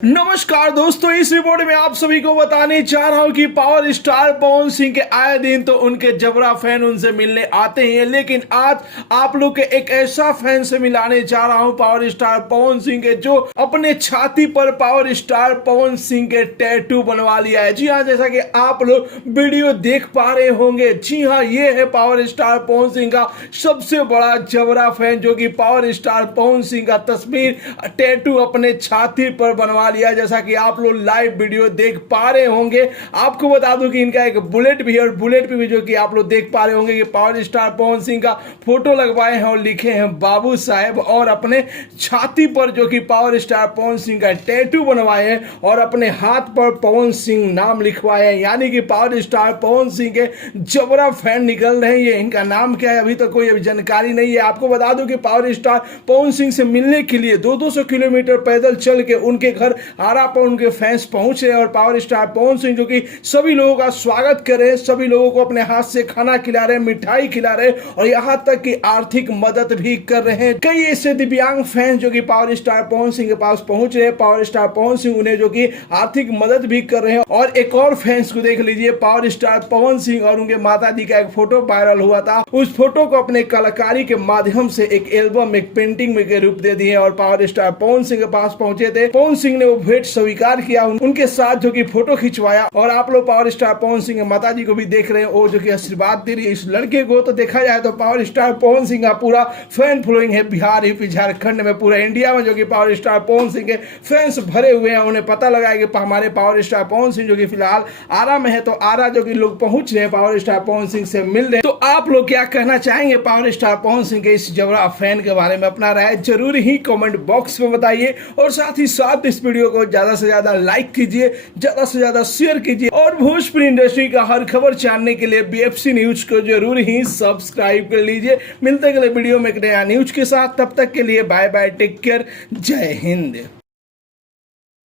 नमस्कार दोस्तों, इस रिपोर्ट में आप सभी को बताने जा रहा हूं कि पावर स्टार पवन सिंह के आए दिन तो उनके जबरा फैन उनसे मिलने आते हैं, लेकिन आज आप लोग के एक ऐसा फैन से मिलाने जा रहा हूं पावर स्टार पवन सिंह के, जो अपने छाती पर पावर स्टार पवन सिंह के टैटू बनवा लिया है। जी हाँ, जैसा कि आप लोग वीडियो देख पा रहे होंगे, जी हाँ, ये है पावर स्टार पवन सिंह का सबसे बड़ा जबरा फैन, जो कि पावर स्टार पवन सिंह का तस्वीर टैटू अपने छाती पर बनवा लिया। जैसा कि आप लोग लाइव वीडियो देख पा रहे होंगे, आपको बता दूं कि इनका एक बुलेट भी है, और बुलेट पे भी जो कि आप लोग देख पा रहे होंगे कि पावर स्टार पवन सिंह का फोटो लगवाए हैं और लिखे हैं बाबू साहेब, और अपने छाती पर जो कि पावर स्टार पवन सिंह का टैटू बनवाए हैं और अपने हाथ पर पवन सिंह नाम लिखवाए हैं। यानी कि पावर स्टार पवन सिंह के जबरा फैन निकल रहे हैं। ये इनका नाम क्या है अभी तक कोई अभी जानकारी नहीं है। आपको बता दूं कि पावर स्टार पवन सिंह से मिलने के लिए 200 किलोमीटर पैदल चल के उनके घर आरा पर उनके फैंस पहुंचे, और पावर स्टार पवन सिंह जो कि सभी लोगों का स्वागत कर रहे हैं, सभी लोगों को अपने हाथ से खाना खिला रहे हैं, मिठाई खिला रहे हैं, और यहां तक कि आर्थिक मदद भी कर रहे हैं। कई ऐसे दिव्यांग फैंस जो कि पावर स्टार पवन सिंह के पास पहुंच रहे हैं, पावर स्टार पवन सिंह उन्हें जो कि आर्थिक मदद भी कर रहे हैं। और एक और फैंस को देख लीजिए, पावर स्टार पवन सिंह और उनके माता जी का एक फोटो वायरल हुआ था, उस फोटो को अपने कलाकारी के माध्यम से एक एल्बम, एक पेंटिंग में के रूप दे दिए, और पावर स्टार पवन सिंह के पास पहुंचे थे। पवन सिंह ने वो भेंट स्वीकार किया, उनके साथ जो कि फोटो खिंचवाया, और आप लोग पावर स्टार पवन सिंह के माता जी को भी देख रहे हैं, वो जो कि आशीर्वाद दे रही है इस लड़के को। तो देखा जाए तो पावर स्टार पवन सिंह का पूरा फैन फॉलोइंग है बिहार, यूपी, झारखंड में, पूरा इंडिया में जो कि पावर स्टार पवन सिंह के फैंस भरे हुए हैं। उन्हें पता लगा है कि हमारे पावर स्टार पवन सिंह जो कि फिलहाल आरा में है, तो आरा जो कि लोग पहुंच रहे हैं पावर स्टार पवन सिंह से मिल रहे हैं। तो आप लोग क्या कहना चाहेंगे पावर स्टार पवन सिंह के इस जबरा फैन के बारे में? अपना राय जरूर ही कमेंट बॉक्स में बताइए, और साथ ही साथ इस वीडियो को ज्यादा से ज्यादा लाइक कीजिए, ज्यादा से ज्यादा शेयर कीजिए, और भोजपुरी इंडस्ट्री का हर खबर जानने के लिए बीएफसी न्यूज को जरूर ही सब्सक्राइब कर लीजिए। मिलते हैं अगले वीडियो में एक नया न्यूज के साथ, तब तक के लिए बाय बाय, टेक केयर, जय हिंद।